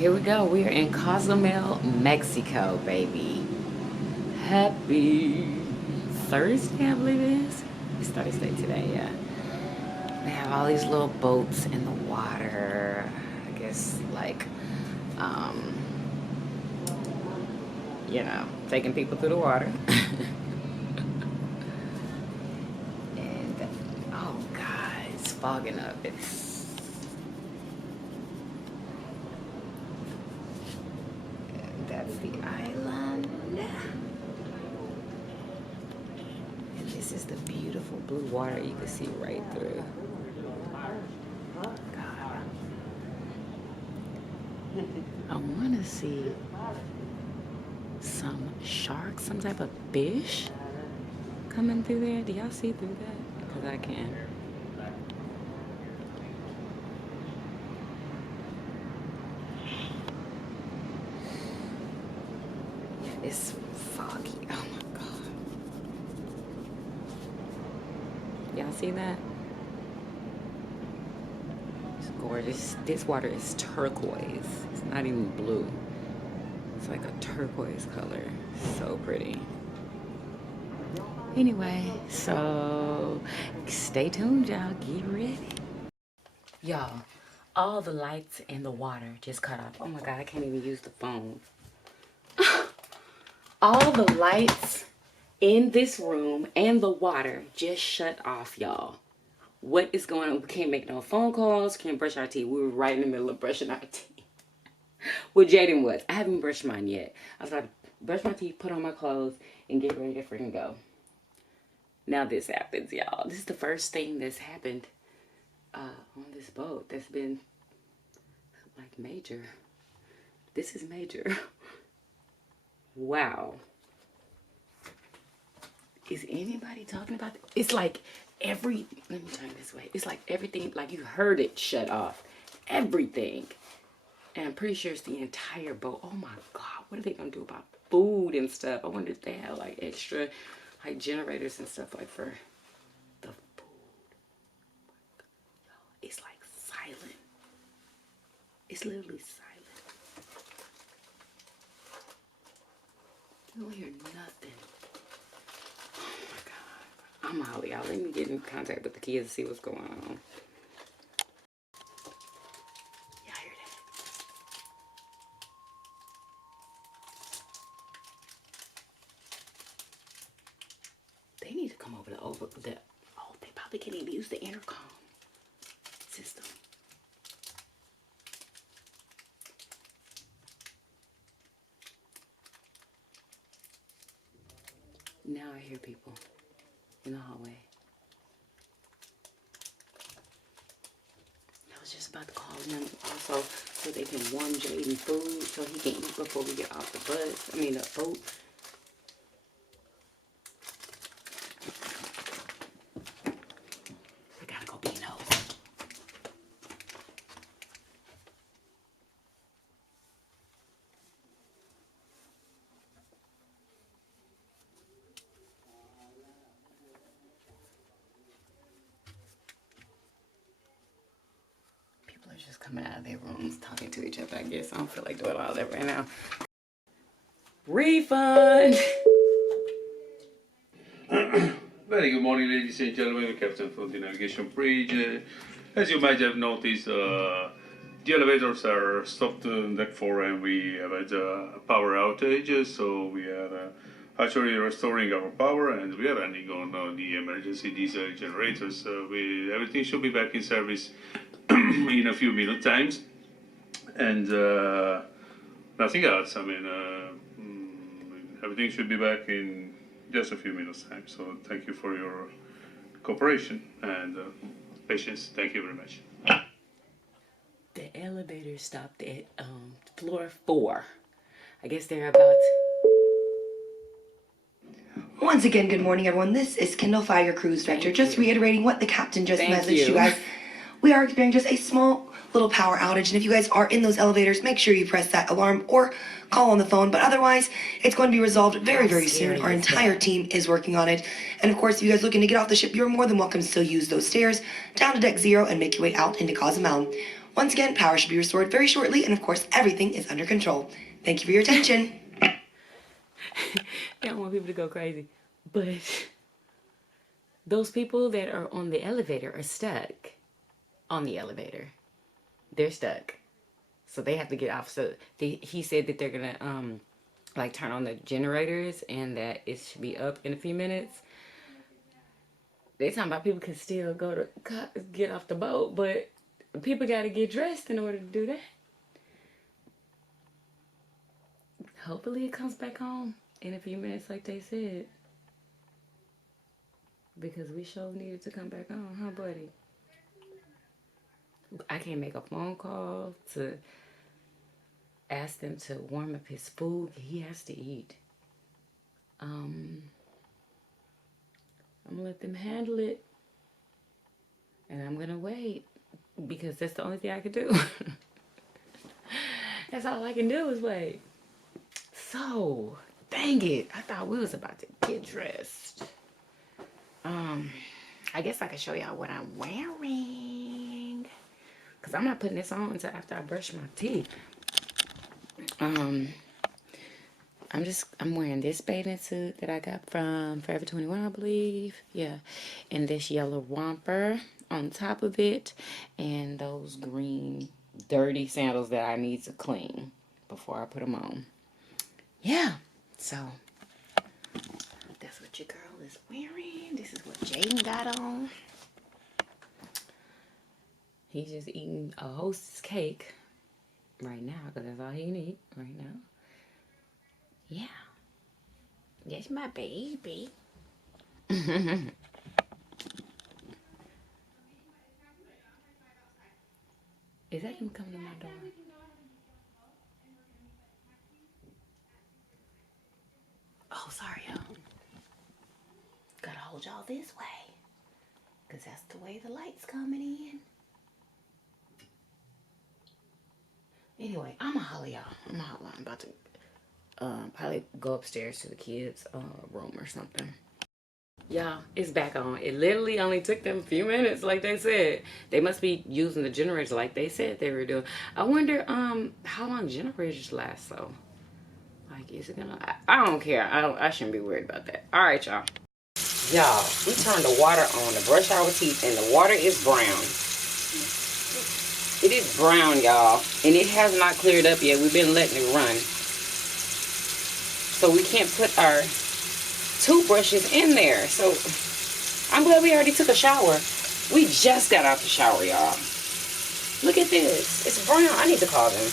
here we go. We are in Cozumel, Mexico, baby. Happy Thursday, I believe it is. It's Thursday today, yeah. They have all these little boats in the water. I guess, like, you know, taking people through the water. And, oh, God, it's fogging up. That is the island. And this is the beautiful blue water you can see right through. God. I want to see some sharks, some type of fish coming through there. Do y'all see through that? Because I can. It's foggy. Oh my God. Y'all see that? It's gorgeous. This water is turquoise. It's not even blue. It's like a turquoise color. So pretty. Anyway, so stay tuned, y'all. Get ready. Y'all, all the lights in the water just cut off. Oh my God, I can't even use the phone. All the lights in this room and the water just shut off, y'all. What is going on? We can't make no phone calls, can't brush our teeth. We were right in the middle of brushing our teeth. Well, Jaden was. I haven't brushed mine yet. I was about to brush my teeth, put on my clothes, and get ready to freaking go. Now this happens, y'all. This is the first thing that's happened on this boat that's been, like, major. This is major. Wow. Is anybody talking about it? It's like let me turn this way. It's like everything, like you heard it shut off. Everything. And I'm pretty sure it's the entire boat. Oh my God. What are they going to do about food and stuff? I wonder if they have like extra like generators and stuff like for the food. Y'all, it's like silent. It's literally silent. You don't hear nothing. Oh my God. I'm Holly. Y'all, let me get in contact with the kids and see what's going on. Y'all hear that? They need to come over the oh, they probably can't even use the intercom system. Now I hear people in the hallway. I was just about to call them also so they can warm Jaden food so he can eat before we get off the bus. I mean the boat. I gotta go be nosy. People are just coming out of their rooms talking to each other, I guess. I don't feel like doing all that right now. Refund! Very good morning, ladies and gentlemen. Captain from the navigation bridge. As you might have noticed, the elevators are stopped on deck 4 and we have a power outage. So we are actually restoring our power and we are running on the emergency diesel generators. Everything should be back in service in a few minute times. And nothing else. I mean, everything should be back in just a few minutes time. So thank you for your cooperation and patience. Thank you very much. The elevator stopped at floor 4. I guess they're about. Once again, good morning, everyone. This is Kendall Fire Cruise Director. Just reiterating what the captain just messaged you guys. We are experiencing just a small little power outage, and if you guys are in those elevators, make sure you press that alarm or call on the phone. But otherwise, it's going to be resolved very, very soon. Our entire team is working on it. And of course, if you guys are looking to get off the ship, you're more than welcome to still use those stairs down to deck 0 and make your way out into Cozumel. Once again, power should be restored very shortly, and of course, everything is under control. Thank you for your attention. They don't want people to go crazy. But those people that are on the elevator are stuck on the elevator. They're stuck. So they have to get off. So he said that they're going to like turn on the generators and that it should be up in a few minutes. They talking about people can still get off the boat, but people got to get dressed in order to do that. Hopefully it comes back on in a few minutes like they said. Because we sure needed to come back on, huh, buddy? I can't make a phone call to ask them to warm up his food. He has to eat. I'm going to let them handle it. And I'm going to wait. Because that's the only thing I can do. That's all I can do is wait. So, dang it. I thought we was about to get dressed. I guess I can show y'all what I'm wearing. Because I'm not putting this on until after I brush my teeth. I'm wearing this bathing suit that I got from Forever 21, I believe. Yeah. And this yellow romper on top of it. And those green dirty sandals that I need to clean before I put them on. Yeah. So, that's what your girl is wearing. This is what Jaden got on. He's just eating a Hostess cake right now because that's all he can eat right now. Yeah. That's my baby. Is that him coming to my door? Oh, sorry, y'all. Gotta hold y'all this way. Because that's the way the light's coming in. Anyway, I'm going to holler y'all. I'm about to probably go upstairs to the kids' room or something. Y'all, it's back on. It literally only took them a few minutes, like they said. They must be using the generators like they said they were doing. I wonder how long generators last, though. Like, is it gonna... I don't care. I shouldn't be worried about that. All right, y'all. Y'all, we turned the water on to brush our teeth, and the water is brown. It is brown, y'all. And it has not cleared up yet. We've been letting it run. So we can't put our toothbrushes in there. So I'm glad we already took a shower. We just got out the shower, y'all. Look at this. It's brown. I need to call them.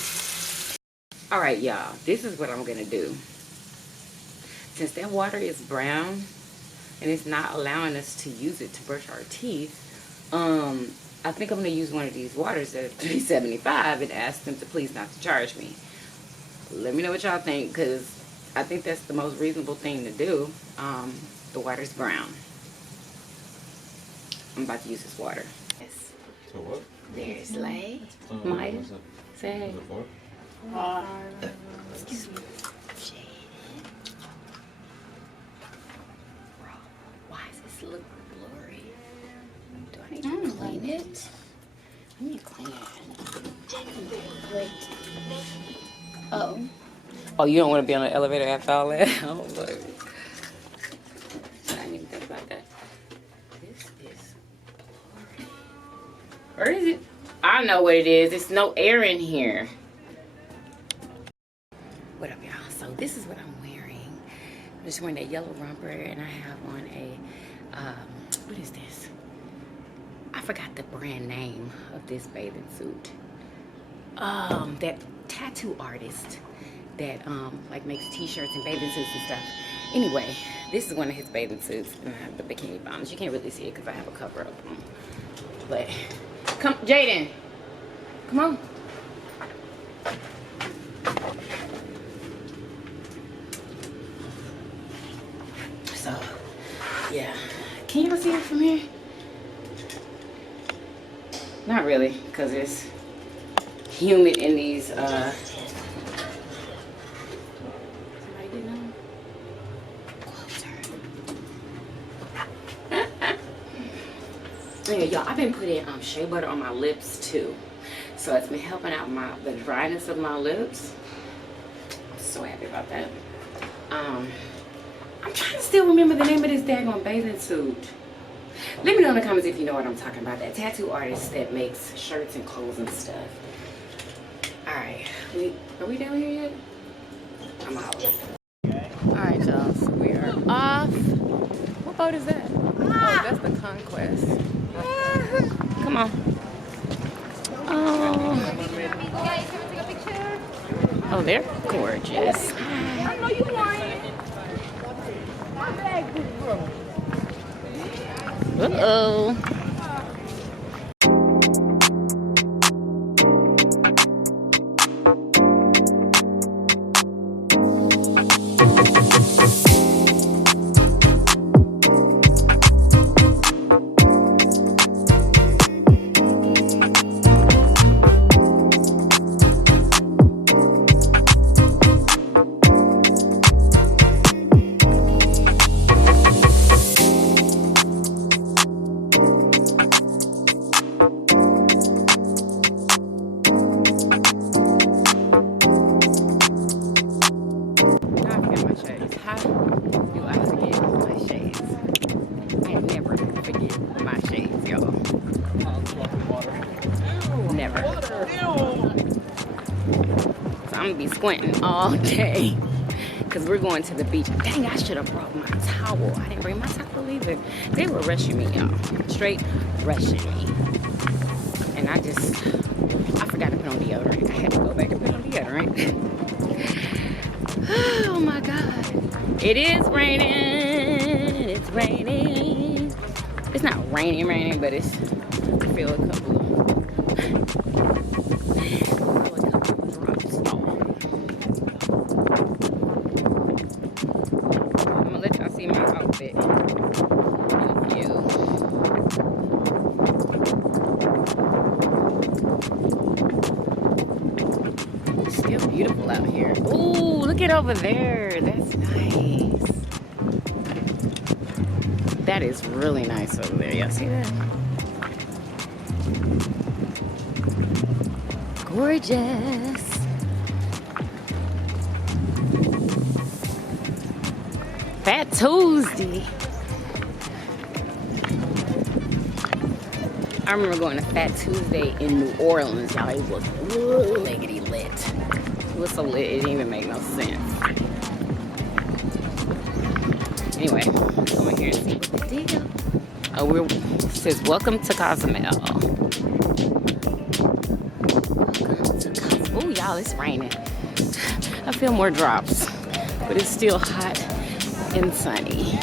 Alright, y'all. This is what I'm going to do. Since that water is brown and it's not allowing us to use it to brush our teeth, I think I'm going to use one of these waters at $3.75 and ask them to please not to charge me. Let me know what y'all think, because I think that's the most reasonable thing to do. The water's brown. I'm about to use this water. Yes. So what? There's Lay. Maida. Say hey. Excuse me. Bro, why does this look blurry? Do I need to clean it? I need to clean it. Wait. Oh, you don't want to be on the elevator after all that? Oh, Lord. I didn't even think about that. This is blurry. Or is it? I know what it is. It's no air in here. What up, y'all? So this is what I'm wearing. I'm just wearing that yellow romper, and I have on a, what is this? I forgot the brand name of this bathing suit. That tattoo artist that like makes t-shirts and bathing suits and stuff. Anyway, this is one of his bathing suits, and I have the bikini bottoms. You can't really see it because I have a cover up on. But come, Jaden, come on. So, yeah. Can y'all see it from here? Not really, because it's humid in these, somebody getting on? Closer. Yeah, y'all, I've been putting shea butter on my lips, too. So it's been helping out the dryness of my lips. I'm so happy about that. I'm trying to still remember the name of this daggone bathing suit. Let me know in the comments if you know what I'm talking about. That tattoo artist that makes shirts and clothes and stuff. Alright, are we down here yet? I'm out. Alright, y'all, so we are off. What boat is that? Oh, that's the Conquest. Come on. Oh, oh, they're gorgeous. Uh-oh. I'm gonna be squinting all day because we're going to the beach. Dang, I should have brought my towel. I didn't bring my towel either. They were rushing me, y'all. Straight rushing me. And I forgot to put on deodorant. I had to go back and put on deodorant. Oh my God. It is raining. It's raining. It's not raining, but it's, I feel a couple of beautiful out here. Ooh, look at over there. That's nice. That is really nice over there. Y'all see that? Gorgeous. Fat Tuesday. I remember going to Fat Tuesday in New Orleans, y'all. It was lickety lit. It was so lit, it didn't even make no sense. Anyway, let's go in here and see what the deal. Oh, it says, welcome to Cozumel. Oh, y'all, it's raining. I feel more drops, but it's still hot and sunny.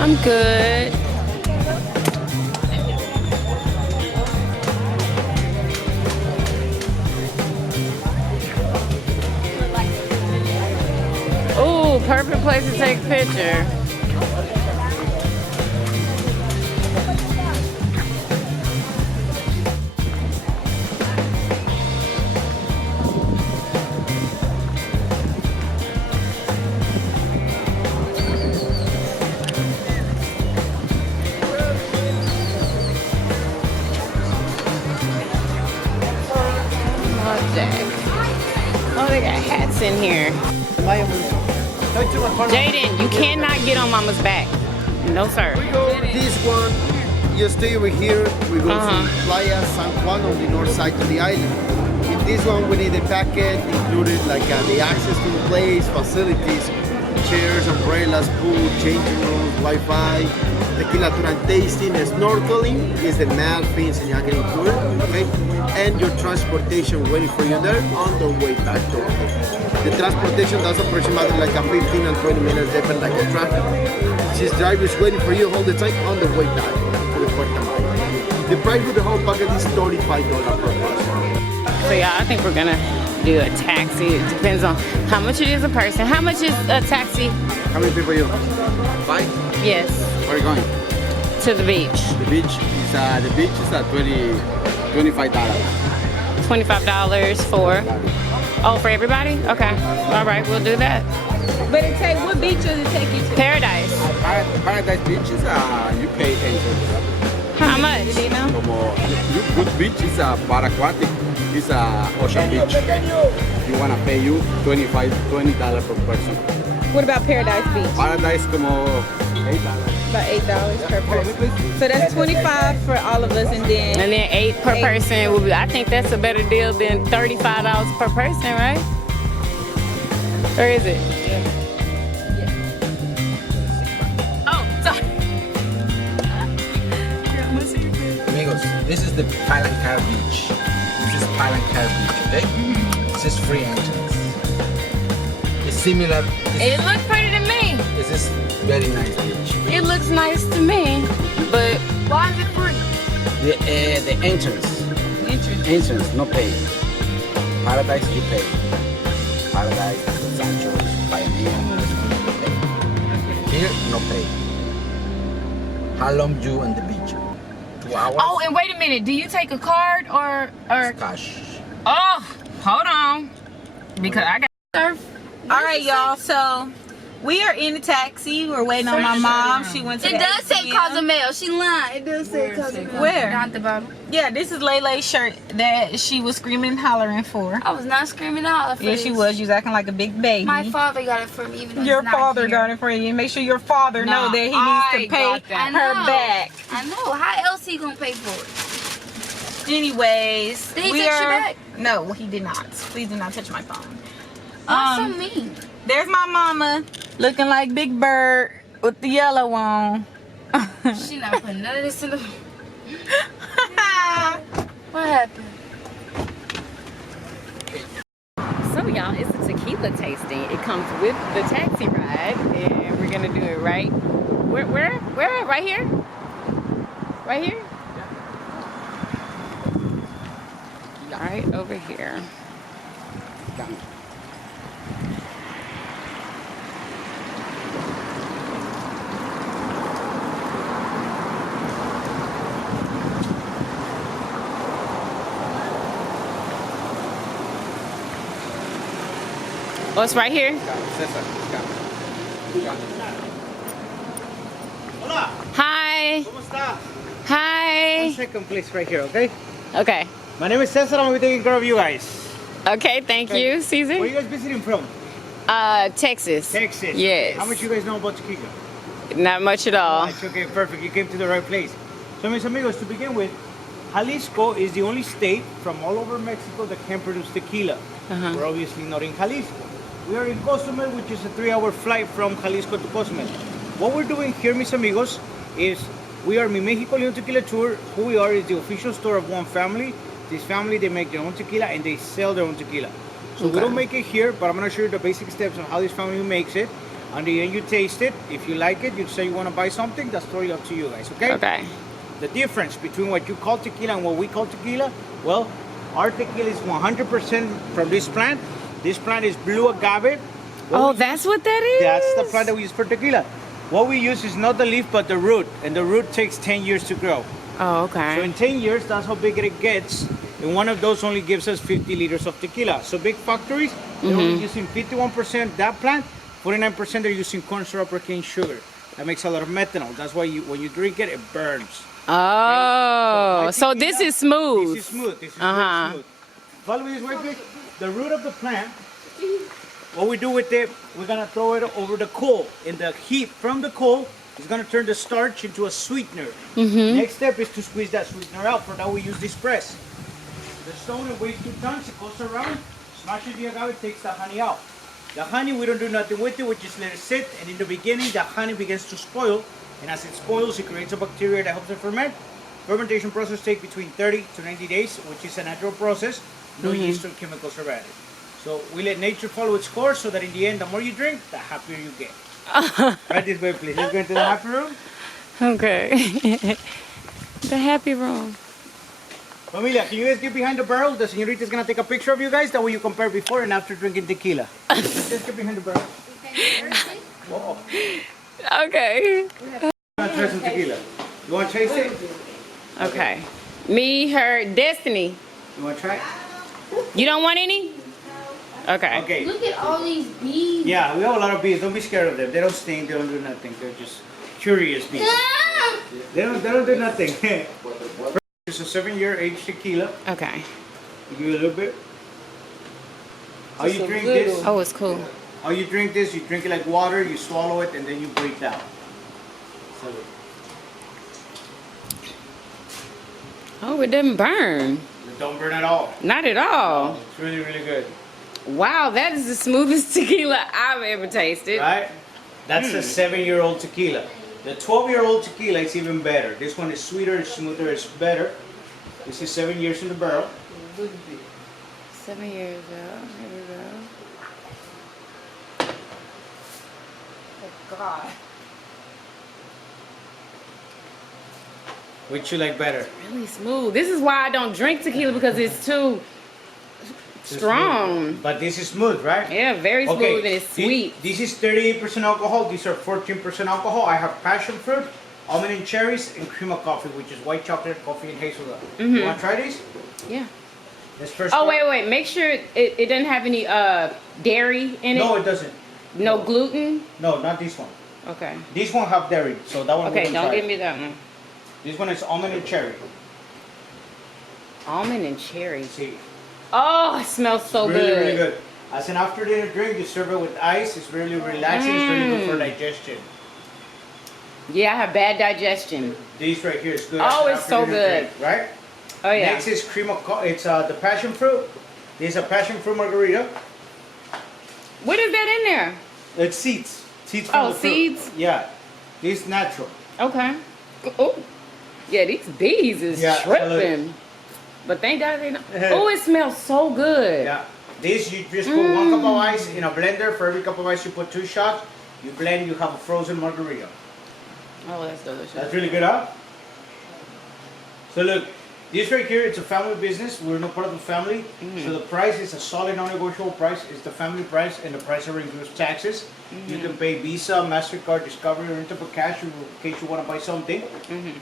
I'm good. Ooh, perfect place to take a picture. Oh, they got hats in here. Jaden, you cannot get on Mama's back. No, sir. This one, you stay over here. We go to Playa San Juan on the north side of the island. In this one, we need a packet included, like the access to the place, facilities, chairs, umbrellas, pool, changing rooms, Wi-Fi, tequila tour tasting, snorkeling is the mad things and you're included, okay? And your transportation waiting for you there on the way back to the hotel. The transportation does approximately like a 15 and 20 minutes, depending like the traffic. This driver is waiting for you all the time on the way back to the Puerto Maya. The price for the whole package is $35 per person. So yeah, I think we're gonna do a taxi. It depends on how much it is a person. How much is a taxi? How many people are you? 5? Yes. Where are you going? To the beach. The beach is at $25. $25 for. Oh, for everybody? Okay. All right, we'll do that. But it take, what beach does it take you to? Paradise. Paradise Beach is you pay $8. How much? Do you know? Good beach is bar aquatic. It's ocean beach. You wanna pay you $20 per person. What about Paradise Beach? Paradise como $8. About $8 per person. So that's 25 for all of us, and then 8 per person will be. I think that's a better deal than $35 per person, right? Or is it? Oh, sorry. Amigos, this is the Palancar Beach. This is Palancar Beach, okay? This is free entrance. It's similar. It looks pretty to me. This is very nice beach. It looks nice to me, but why is it free? The entrance. Entrance, no pay. Paradise, you pay. Paradise, Sancho's, Pioneer, here, no pay. How long you on the beach? 2 hours? Oh, and wait a minute. Do you take a card or Cash. Oh, hold on. Because I got surf. all right, y'all. So we are in the taxi. We're waiting on my mom. She went to It the does say ATM. Cozumel. She lying. It does say Cozumel. Where? Not the bottom. Yeah, this is Laylay's shirt that she was screaming and hollering for. I was not screaming out for Yeah, this. she was. She was acting like a big baby. My father got it for me, even though Your he's not father here. got it for you. Make sure your father know that he needs to pay got that. I her know. back. I know. How else he gonna pay for it? Anyways, Did he we text you are. back? No, he did not. Please do not touch my phone. Why so mean? There's my mama looking like Big Bird with the yellow on. She not putting none of this in the. What happened? So y'all, it's a tequila tasting. It comes with the taxi ride, and we're gonna do it right. Where? Right here? Right here? Right over here. Oh, it's right here? Hi. Hi. 1 second, please, right here, okay? Okay. My name is Cesar. I'm gonna be taking care of you guys. Okay, thank you, Where are Caesar. you guys visiting from? Texas. Texas. Yes. How much you guys know about tequila? Not much at all. Right, okay, perfect. You came to the right place. So, mis amigos, to begin with, Jalisco is the only state from all over Mexico that can produce tequila. We're obviously not in Jalisco. We are in Cozumel, which is a 3-hour flight from Jalisco to Cozumel. What we're doing here, mis amigos, is we are Mi Mexico Leon Tequila Tour. Who we are is the official store of one family. This family, they make their own tequila and they sell their own tequila. So we don't make it here, but I'm gonna show you the basic steps on how this family makes it. On the end, you taste it. If you like it, you say you want to buy something. That's totally up to you guys, okay? Okay. The difference between what you call tequila and what we call tequila, well, our tequila is 100% from this plant. This plant is blue agave. Oh, that's what that is? That's the plant that we use for tequila. What we use is not the leaf, but the root. And the root takes 10 years to grow. Oh, okay. So in 10 years, that's how big it gets. And one of those only gives us 50 liters of tequila. So big factories, they're only using 51% that plant, 49% they're using corn syrup or cane sugar. That makes a lot of methanol. That's why when you drink it, it burns. Oh, so this is smooth. This is smooth. This is very smooth. Follow me this way, please. The root of the plant, what we do with it, we're gonna throw it over the coal. And the heat from the coal is gonna turn the starch into a sweetener. Next step is to squeeze that sweetener out. For that, we use this press. The stone, it weighs 2 tons. It goes around, smashes the agave, takes the honey out. The honey, we don't do nothing with it. We just let it sit. And in the beginning, the honey begins to spoil. And as it spoils, it creates a bacteria that helps it ferment. Fermentation process takes between 30 to 90 days, which is a natural process. No yeast or chemicals are added. So we let nature follow its course so that in the end, the more you drink, the happier you get. Right this way, please. Let's go into the happy room. Okay. The happy room. Familia, can you guys get behind the barrel? The señorita is going to take a picture of you guys. That way you compare before and after drinking tequila. Just get behind the barrel. Okay. I'm going to try some tequila. You want to taste it? Okay. Me, her, Destiny. You want to try it? You don't want any? Okay. Okay. Look at all these bees. Yeah, we have a lot of bees. Don't be scared of them. They don't sting. They don't do nothing. They're just curious bees. They don't do nothing. It's a 7-year aged tequila. Okay. Give you a little bit. How you drink this? Oh, it's cool. How you drink this? You drink it like water. You swallow it and then you breathe down. So, Oh, it doesn't burn. it don't burn at all. Not at all. It's really, really good. Wow, that is the smoothest tequila I've ever tasted. Right? That's a 7-year-old tequila. The 12-year-old tequila is even better. This one is sweeter, it's smoother, it's better. This is 7 years in the barrel. 7 years old. Here we go. Oh, God. Which you like better? Really smooth. This is why I don't drink tequila, because it's too strong. But this is smooth, right? Yeah, very smooth, and it's sweet. This is 38% alcohol. These are 14% alcohol. I have passion fruit, almond and cherries, and cream of coffee, which is white chocolate, coffee, and hazelnut. You want to try these? Yeah. Let's first Oh, start- wait. Make sure it doesn't have any dairy in it. No, it doesn't. No gluten. No, not this one. Okay. This one have dairy, so that one. Okay, wouldn't don't try. give me that one. This one is almond and cherry. Almond and cherry. See, Oh, it smells so really, good. really good. As an after dinner drink, you serve it with ice. It's really relaxing. It's really good for digestion. Yeah, I have bad digestion. This right here is good. Oh, as an it's so after dinner good. drink, right? Oh yeah. Next is cream of coffee. It's the passion fruit. This is a passion fruit margarita. What is that in there? It's seeds. Seeds from Oh, the fruit. seeds? Yeah. This is natural. Okay. Oh, yeah. These bees is Yeah, tripping. But thank God they don't. Oh, it smells so good. Yeah. This you just put 1 cup of ice in a blender. For every cup of ice you put 2 shots. You blend. You have a frozen margarita. Oh, that's delicious. That's really good, huh? So look, this right here, it's a family business. We're not part of the family. So the price is a solid non-negotiable price. It's the family price, and the price already includes taxes. You can pay Visa, MasterCard, Discovery, or Interpol Cash in case you want to buy something.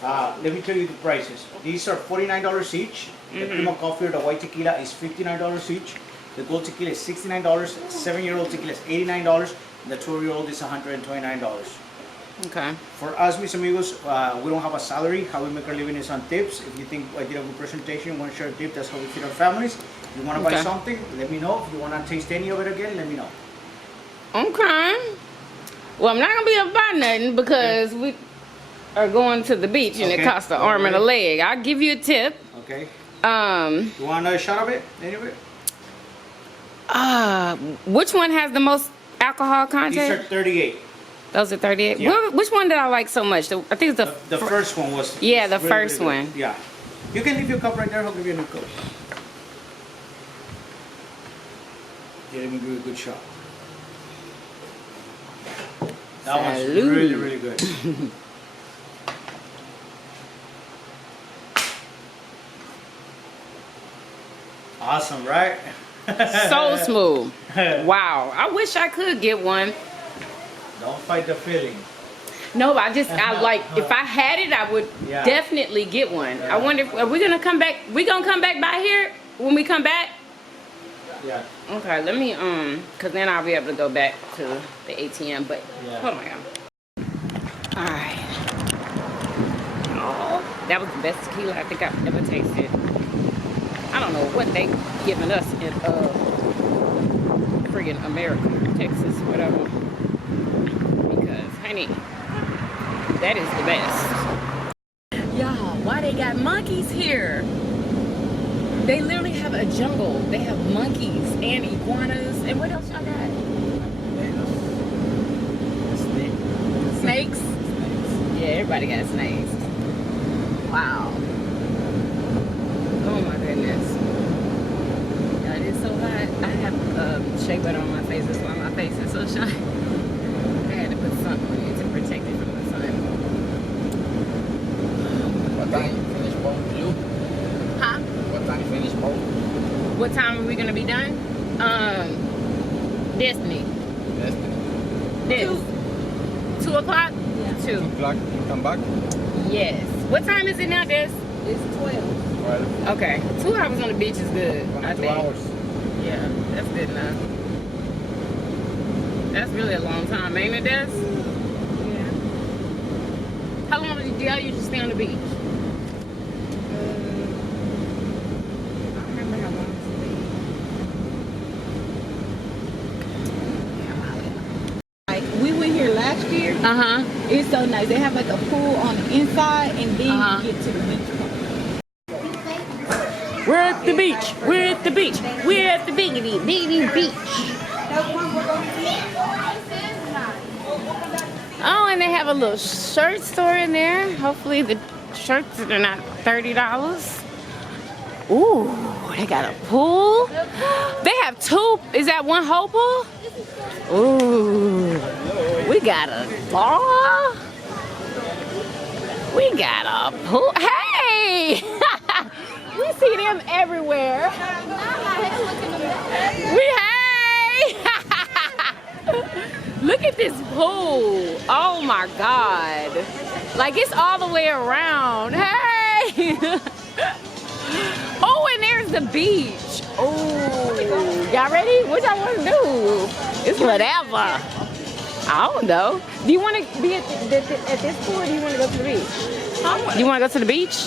Let me tell you the prices. These are $49 each. The cream of coffee or the white tequila is $59 each. The gold tequila is $69. 7-year-old tequila is $89. And the 12-year-old is $129. Okay. For us, mis amigos, we don't have a salary. How we make our living is on tips. If you think I did a good presentation, want to share a tip, that's how we feed our families. If you want to buy Okay. something, let me know. If you want to taste any of it again, let me know. Okay. Well, I'm not gonna be able to buy nothing because we are going to the beach and it Okay. costs an arm and a leg. I'll give you a tip. Okay. Um. You want another shot of it? Anyway? Which one has the most alcohol These content? are 38. Those are 38. Yeah. Which one did I like so much? I think it's The first one was. Yeah, the really, first really good. one. Yeah. You can leave your cup right there. I'll give you a new cup. Yeah, let me give you a good shot. That one's Salud. really, really good. Awesome, right? So smooth. Wow. I wish I could get one. Don't fight the feeling. No, I like, if I had it, I would definitely get one. I wonder if, are we gonna come back? We gonna come back by here when we come back? Yeah. Okay, let me, cause then I'll be able to go back to the ATM, but hold on, y'all. All right. Oh, that was the best tequila I think I've ever tasted. I don't know what they giving us in, friggin' America, Texas, whatever. Because, honey, that is the best. Y'all, why they got monkeys here? They literally have a jungle. They have monkeys and iguanas. And what else y'all got? Snakes? Yeah, everybody got snakes. Wow. Oh my goodness. It is so hot. I have shea butter on my face. That's why my face is so shiny. I had to put something on it to protect it from the sun. What time you finish both you? Huh? What time you finish both? What time are we gonna be done? Destiny. This. 2 o'clock? Yeah. 2. 2 o'clock, you come back? Yes. What time is it now, Des? It's 12. 12. Okay. 2 hours on the beach is good. I 2 think. hours. Yeah, that's good enough. That's really a long time, ain't it, Des? Yeah. How long do y'all usually stay on the beach? I don't remember how long it's been. Like, we went here last year. Uh-huh. It's so nice. They have like a pool on the inside, and then you get to the beach part. We're at the beach. We're at the beach. We're at the biggity beach. Oh, and they have a little shirt store in there. Hopefully the shirts are not $30. Ooh, they got a pool. They have 2. Is that one whole pool? Ooh, we got a bar. We got a pool. Hey! We see them everywhere. Hey! Look at this pool. Oh my God. Like it's all the way around. Hey! Oh, and there's the beach. Oh, y'all ready? What y'all want to do? It's whatever. I don't know. Do you want to be at this pool or do you want to go to the beach? You want to go to the beach?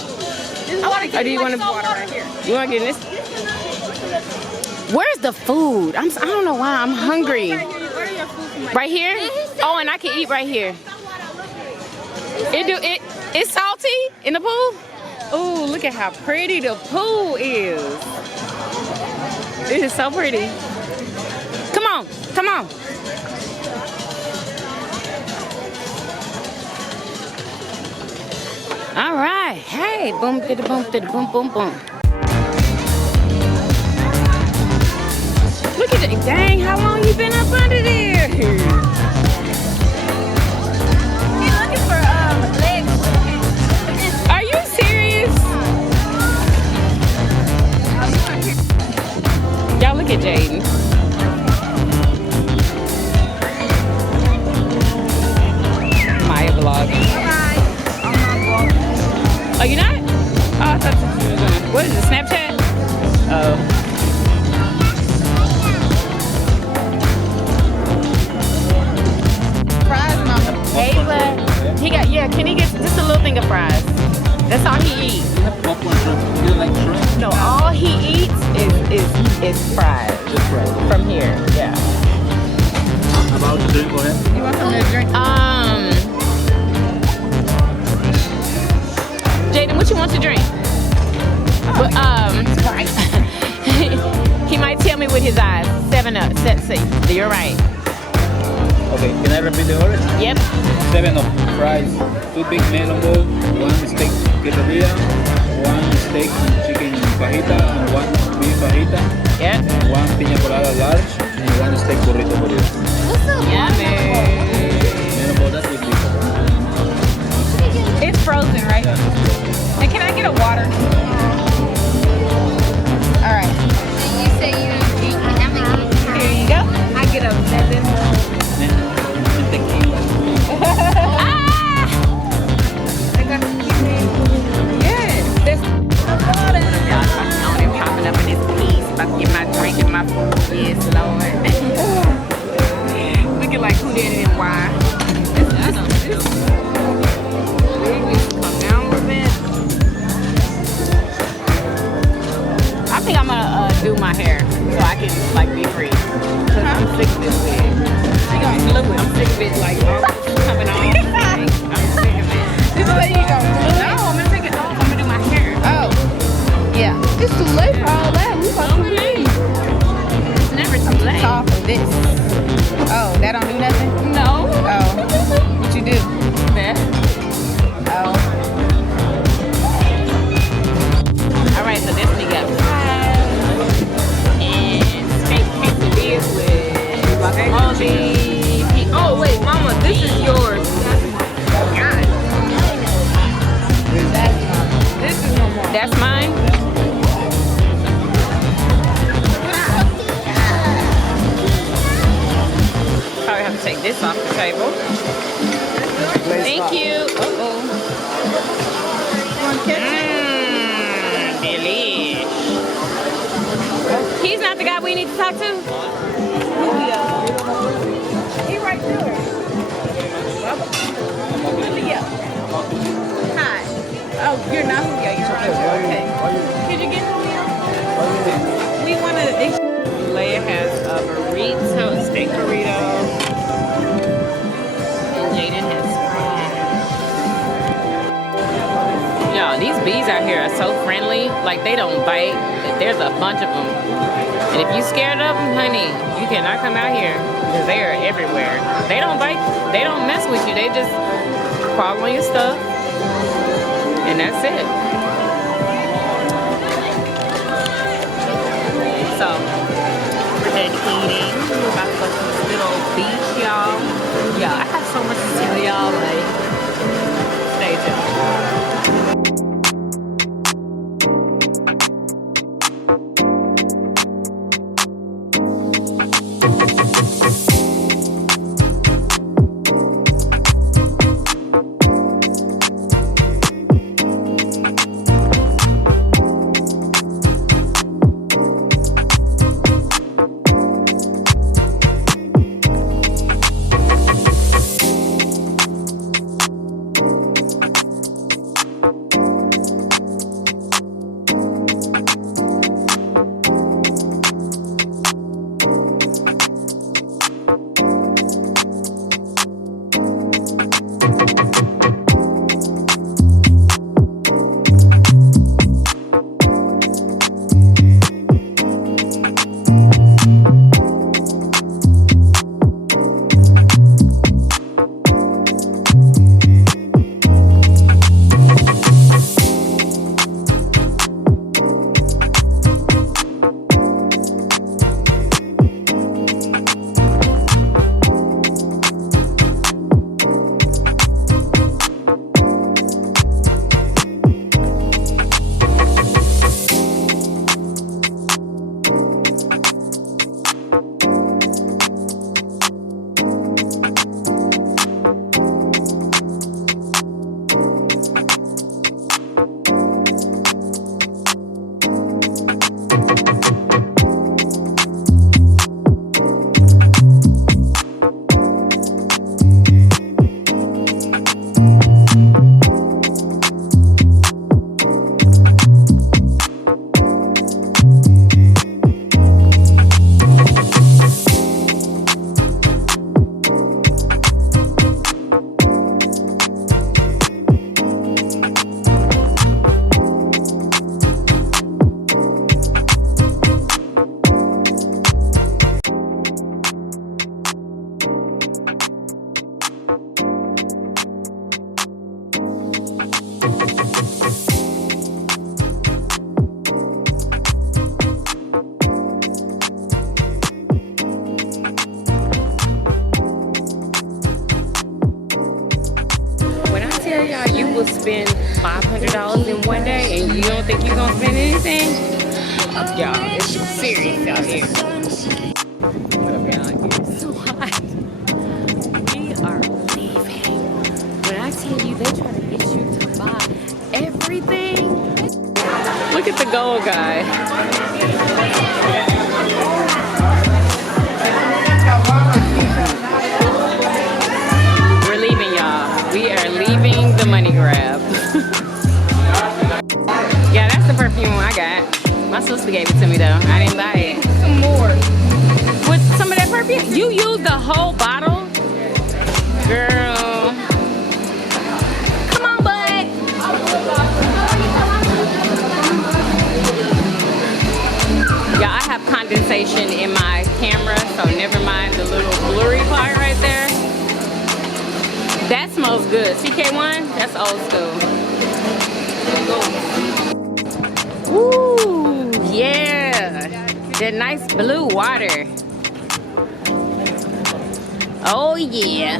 Or do you want to? Right here. You want to get in this? Where's the food? I don't know why I'm hungry. Right here? Oh, and I can eat right here. It's salty in the pool? Oh, look at how pretty the pool is. It is so pretty. Come on, come on. All right. Hey, boom, diddy, boom, boom, boom, boom. Look at that. Dang, how long you been up under there? He's looking for legs. Are you serious? Y'all look at Jaden. Maya vlog. Oh, you're not? Oh, I thought you were going. What is it, Snapchat? Oh. Fries, mama. Hey, but he got, can he get just a little thing of fries? That's all he eats. You like shrimp? No, all he eats is fries. Just fries. From here, yeah. About the drink for him? You want something to drink? Jaden, what you want to drink? But, he might tell me with his eyes. 7-Up. You're right. Okay, can I repeat the order? Yep. 7 of fries, 2 big melon bowl, 1 steak quesadilla, 1 steak chicken fajita, and 1 beef fajita, Yep. and 1 piña colada large, and 1 steak burrito burrito. What's up? Yummy. Melon frozen, right? And can I get a water? All right. And you say you drink how many? Here you go. I get a lemon. I got the yes. This water. On and popping up in this piece. About to get my drink and my food. Yes, Lord. Looking like who did it and why. This come down a little bit. I think I'm gonna do my hair so I can like be free. Cause I'm sick of this wig. I'm sick of it like all coming off. Like, I'm sick of it. This is where you go. No, I'm gonna take it off. I'm gonna do my hair. Oh. Yeah. It's too late for all that. We supposed to leave. It's never too late. Off of this. Oh, that don't do nothing? No. Oh. What you do? That. Oh. All right, so this we got fries and steak quesadillas with guacamole. Oh wait, Mama, this is yours. God. This is no more. That's mine. Probably have to take this off the table. Thank you. Delish. He's not the guy we need to talk to. He right there. Julio. Hi. Oh, you're not Julio. You're Roger. Okay. Could you get Julio? We want to. Leia has a burrito, steak burrito. And Jaden has fries. Y'all, these bees out here are so friendly. Like, they don't bite. There's a bunch of them. And if you're scared of them, honey, you cannot come out here. Because they are everywhere. They don't bite. They don't mess with you. They just crawl on your stuff. And that's it. So, we're done eating. We're about to go to this little beach, y'all. Yeah, I have so much to tell y'all, but stay tuned. spend $500 in one day and you don't think you're gonna spend anything? Y'all, it's serious out here. What up, y'all? It's so hot. We are leaving. When I tell you they try to get you to buy everything, look at the gold guy. We're leaving, y'all. We are leaving the money grab. Yeah, that's the perfume I got. My sister gave it to me though. I didn't buy it. Some more. With some of that perfume? You used the whole bottle? Girl. Come on, bud. Yeah, I have condensation in my camera, so never mind the little blurry part right there. That smells good. CK1, that's old school. Woo, yeah. That nice blue water. Oh yeah.